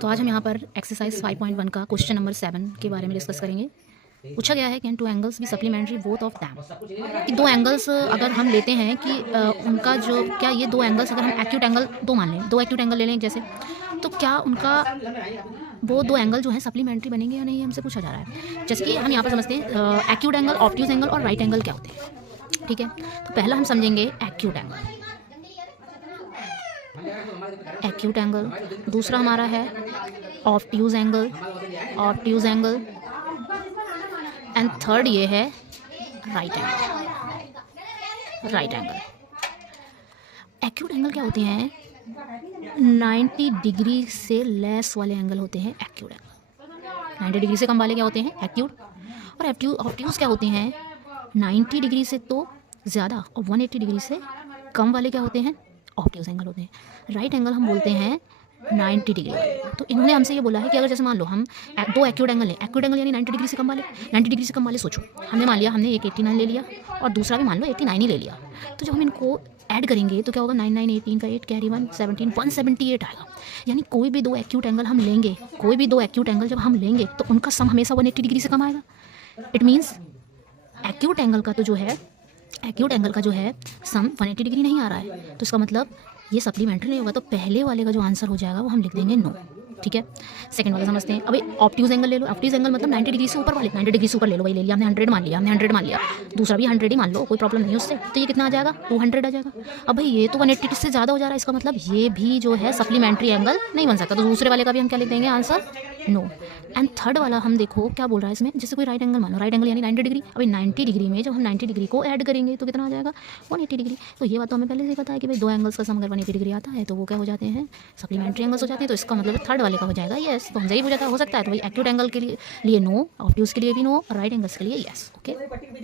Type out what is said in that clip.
तो आज हम यहाँ पर एक्सरसाइज 5.1 का क्वेश्चन नंबर 7 के बारे में डिस्कस करेंगे। पूछा गया है कैन टू एंगल्स भी सप्लीमेंट्री बोथ ऑफ दैम, कि दो एंगल्स अगर हम लेते हैं कि उनका जो क्या ये दो एंगल्स अगर हम एक्यूट एंगल दो मान लें, दो एक्यूट एंगल ले लें जैसे, तो क्या उनका वो दो एंगल जो है सप्लीमेंट्री बनेंगे या नहीं, हमसे पूछा जा रहा है। जैसे कि हम यहाँ पर समझते हैं एक्यूट एंगल, ऑब्ट्यूज एंगल और राइट एंगल क्या होते हैं। ठीक है, तो पहला हम समझेंगे एक्यूट एंगल। एक्यूट एंगल, दूसरा हमारा है obtuse angle, obtuse angle, and third ये है right angle, right angle. Acute angle क्या होते हैं? 90 डिग्री से लेस वाले एंगल होते हैं एक्यूट एंगल। 90 डिग्री से कम वाले क्या होते हैं? एक्यूट। और ऑब्ट्यूज क्या होते हैं? 90 डिग्री से तो ज़्यादा और 180 डिग्री से कम वाले क्या होते हैं? ऑब्ट्यूज एंगल होते हैं। राइट एंगल हम बोलते हैं 90 डिग्री वाले। तो इन्होंने हमसे ये बोला है कि अगर जैसे मान लो हम दो एक्यूट एंगल लें, एक्यूट एंगल यानी 90 डिग्री से कम वाले, 90 डिग्री से कम वाले सोचो, हमने मान लिया हमने एक 89 ले लिया और दूसरा भी मान लो 89 ही ले लिया। तो जब हम इनको ऐड करेंगे तो क्या होगा? 9 9 18 का 8 कैरी 1 17 178 आएगा। यानी कोई भी दो एक्यूट एंगल हम लेंगे, कोई भी दो एक्यूट एंगल जब हम लेंगे तो उनका सम हमेशा 180 डिग्री से कम आएगा। इट मीन्स एक्यूट एंगल का तो जो है, एक्यूट एंगल का जो है सम 180 डिग्री नहीं आ रहा है, तो इसका मतलब ये सप्लीमेंट्री नहीं होगा। तो पहले वाले का जो आंसर हो जाएगा वो हम लिख देंगे नो। ठीक है, सेकंड वाला समझते हैं। अभी ऑब्ट्यूज एंगल ले लो। ऑब्ट्यूज एंगल मतलब 90 डिग्री से ऊपर वाले, 90 डिग्री से ऊपर ले लो, वही ले लिया हमने, 100 मान लिया हमने, 100 मान लिया, दूसरा भी 100 ही मान लो, कोई प्रॉब्लम नहीं है उससे। तो ये कितना आ जाएगा? 200 आ जाएगा। अब भाई ये तो 180 से ज़्यादा हो जा रहा है, इसका मतलब ये भी जो है सप्लीमेंट्री एंगल नहीं बन सकता। तो दूसरे वाले का भी हम क्या लिख देंगे? Answer no. एंड थर्ड वाला हम देखो क्या बोल रहा है इसमें, जैसे कोई राइट एंगल मानो, राइट एंगल यानी 90 डिग्री। अभी 90 डिग्री में जब हम 90 डिग्री को ऐड करेंगे तो कितना आ जाएगा? 180 डिग्री। तो ये बात तो हमें पहले से पता है कि भाई दो एंगल्स का सम अगर 180 डिग्री आता है तो वो क्या हो जाते हैं? सप्लीमेंट्री एंगल्स हो जाते हैं। तो इसका मतलब थर्ड वाले का हो जाएगा येस। तो हमसे ही हो सकता है। तो भाई एक्यूट एंगल के लिए नो, ऑब्ट्यूज के लिए भी नो, राइट एंगल्स के लिए येस। ओके।